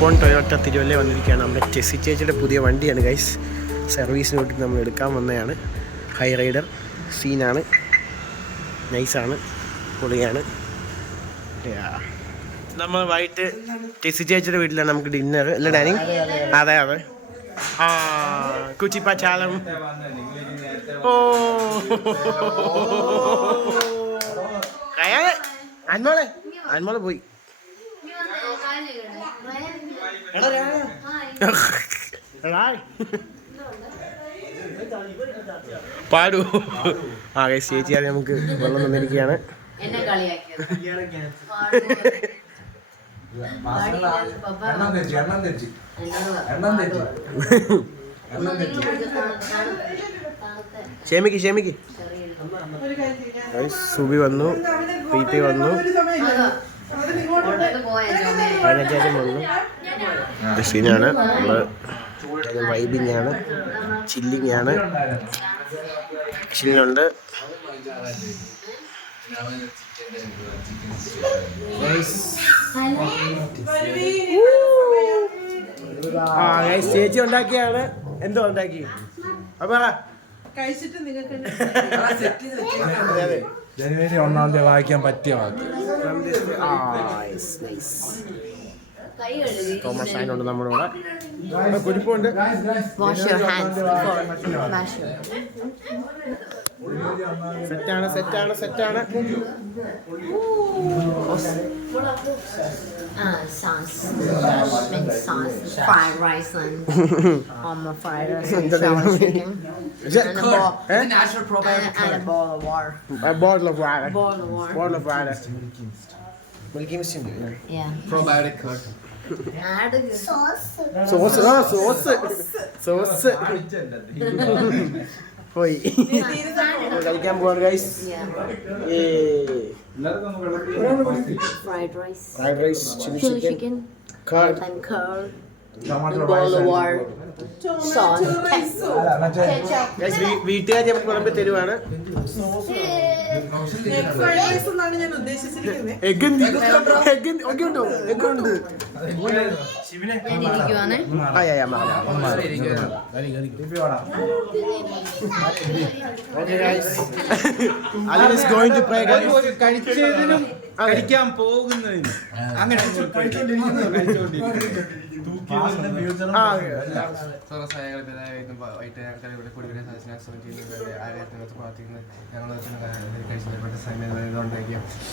Nippon Toyota Thiruvalla വന്നിരിക്കുകയാണ്. നമ്മുടെ ടെസി ചേച്ചിയുടെ പുതിയ വണ്ടിയാണ് ഗൈസ്. സർവീസിന് വേണ്ടി നമ്മൾ എടുക്കാൻ വന്നതാണ്. ഹൈ റൈഡർ സീനാണ്, നൈസാണ്, പൊളിയാണ്. നമ്മൾ വൈകിട്ട് ടെസി ചേച്ചിയുടെ വീട്ടിലാണ് നമുക്ക് ഡിന്നർ അല്ല ഡാനി? അതെ അതെ. ആ കുച്ചിപ്പാച്ചാലം. ഓ കയാളെ അന്മോളെ അന്മോളെ പോയി പാടൂ. ആ ചേച്ചിയാണ് നമുക്ക് വെള്ളം തന്നിരിക്കുകയാണ്. ക്ഷമിക്ക് സുബി വന്നു, പി വന്നു, പതിനഞ്ചാം വന്നു. സീനാണ്. നമ്മൾ വൈബിങ് ആണ്, ചില്ലിങ് ആണ്, ചില്ലുണ്ട്. ചേച്ചി ഉണ്ടാക്കിയാണ്. എന്തോ ഉണ്ടാക്കി അപ്പൊ ജനുവരി 1-ാം തീയതി വായിക്കാൻ പറ്റിയ വാക്ക്. തോമസ് ആയതുകൊണ്ട് നമ്മുടെ കൂടെ കുരിപ്പുണ്ട്. സെറ്റാണ്. Sauce, mint sauce, fried rice and fried rice and sour chicken, and a natural probiotic and a bowl of water. A bottle of water. Milky Mist. Yeah. Probiotic curd. Add sauce. Sauce. പോയി കഴിക്കാൻ പോവാണ് guys. Fried rice, chili chicken, curd, and bowl of water, sauce, വീട്ടുകാർ നമുക്ക് വിളമ്പി തരുവാണ്. Egg ഉണ്ടോ? Egg ഉണ്ട്. കഴിച്ചതിനും കഴിക്കാൻ പോകുന്നതിനും അങ്ങനെ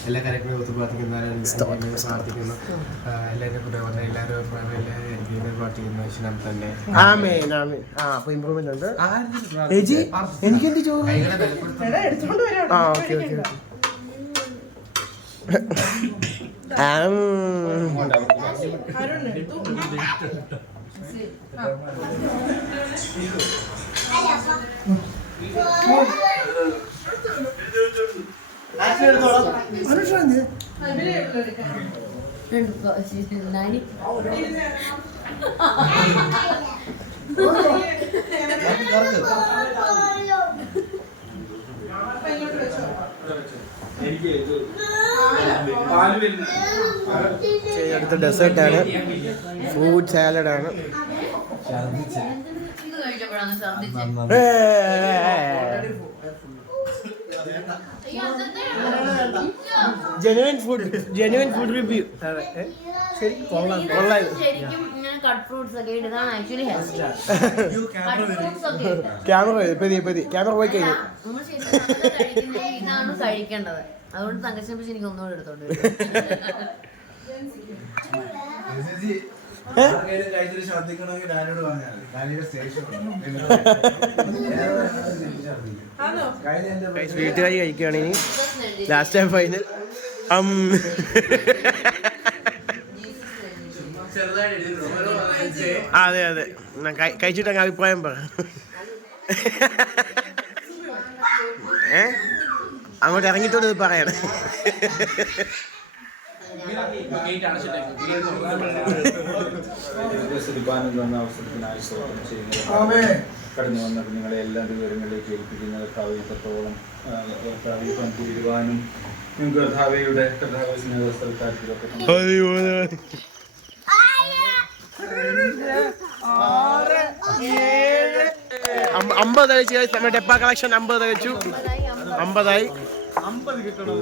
എല്ലാ കാര്യങ്ങളും ഒത്തു പ്രാർത്ഥിക്കുന്നു. എല്ലാവരും കൂടെ വന്ന എല്ലാവരും പ്രാർത്ഥിക്കുന്നു. ഈശ്വരൻ തന്നെ ഇമ്പ്രൂവ്മെന്റ് ഉണ്ട്. എനിക്കെന്ത് അടുത്ത ഡെസേർട്ടാണ്, ഫ്രൂട്ട് സാലഡാണ്. Genuine food review. ശരി, കൊള്ളാം. ക്യാമറ പോയി കഴിഞ്ഞു. ഇതാണ് കഴിക്കേണ്ടത്. അതുകൊണ്ട് തങ്കച്ചനെ പറ്റി എനിക്ക് ഒന്നുകൂടെ എടുത്തോണ്ട് വീട്ടുകാരി കഴിക്കുകയാണ് ഇനി. Last time final. അതെ കഴിച്ചിട്ട് അങ്ങ് അഭിപ്രായം പറ. അങ്ങോട്ട് ഇറങ്ങിയിട്ടോട് പറയണേ. കടന്നു വന്ന നിങ്ങളെ എല്ലാ വിവരങ്ങളിലേക്ക് ഏൽപ്പിക്കുന്ന കർത്താവത്തോളം തീരുവാനും നിങ്ങൾക്ക് കർത്താവയുടെ സ്നേഹസ്ഥലത്താക്കിയതൊക്കെ 50 കഴിച്ചു. നമ്മുടെ ഡെപ്പ കളക്ഷൻ 50 കഴിച്ചു. 50 50 കിട്ടണം.